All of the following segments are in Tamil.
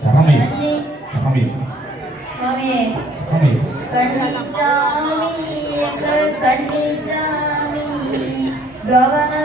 சரமயம் சரமயம் சரமயம் கண்ணி ஜாமி கண்ணி ஜாமி கவன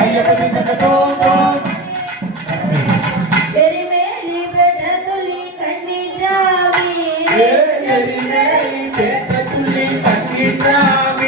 అయ్యక ఎరిమేలి పెడతులి కన్ని జావి. ఎరిమేలి పెడతులి కన్ని జావి.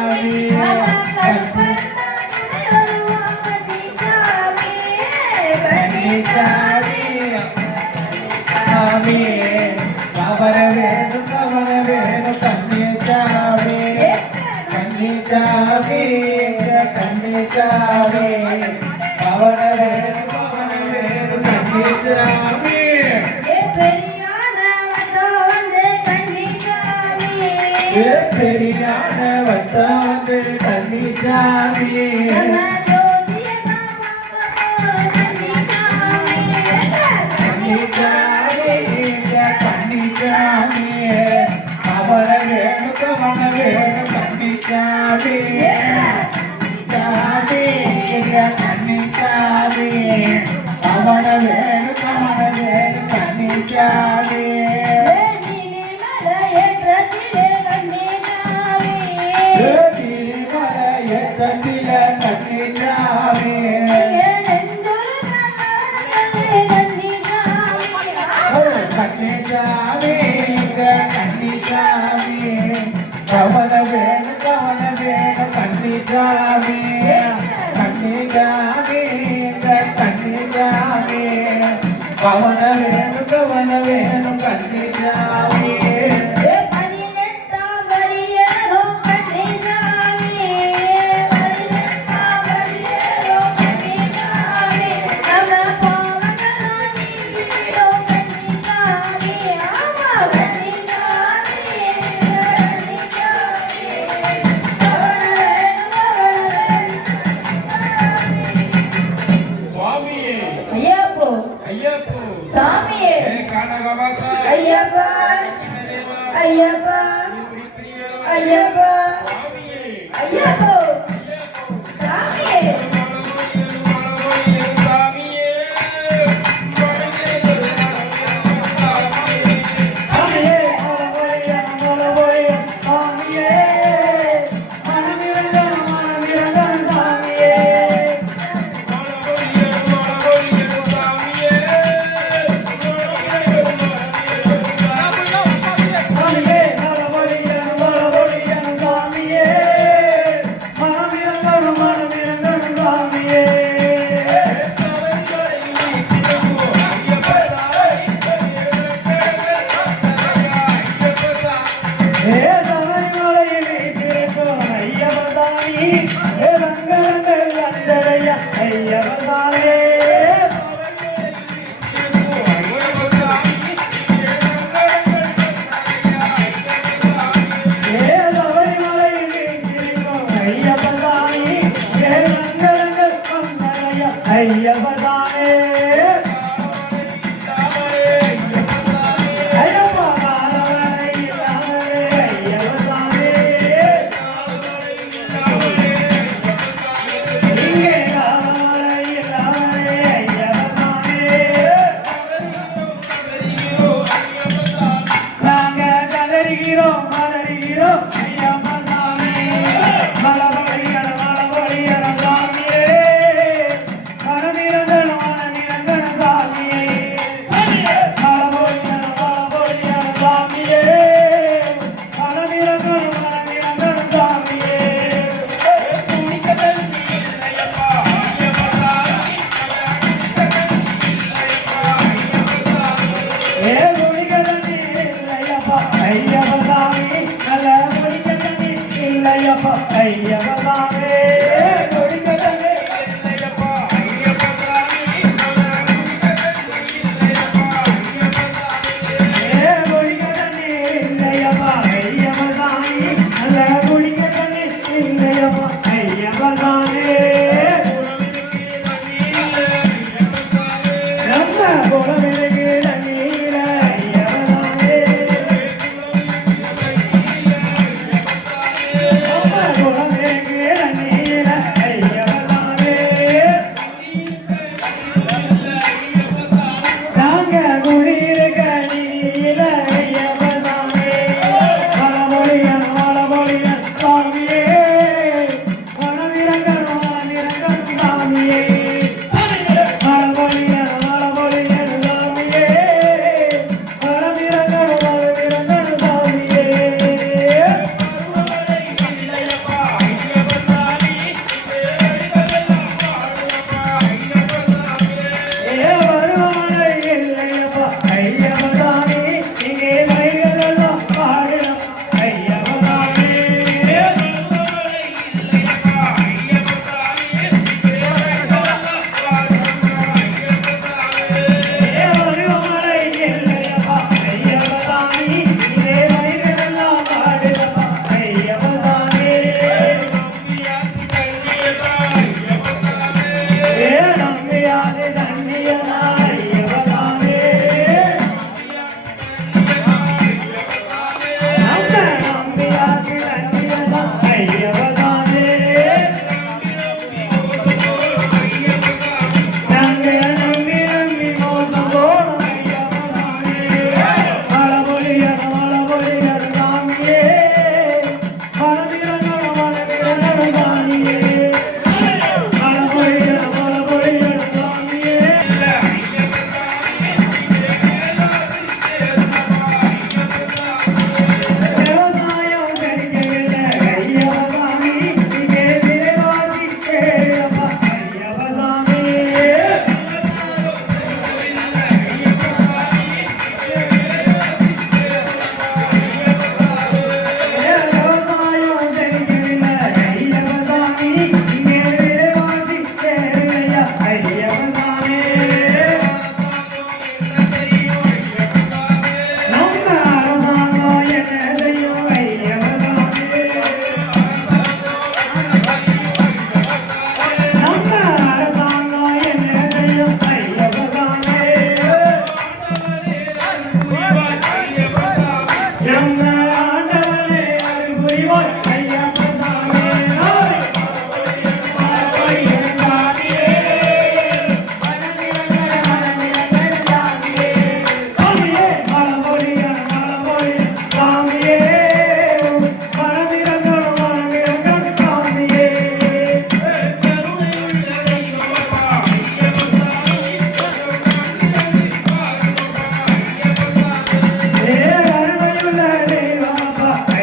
பெரியான வட்டம் வந்து தண்ணி சாமியே அவன வேணு கமன வேணு கண்ணிக்காவே i Bawa na we, bawa na we, no kandi jawi. ஐயப்போ. சாமியே கனகவாசா ஐயப்பா. ஐயப்பா. ஐயப்பா. Amém.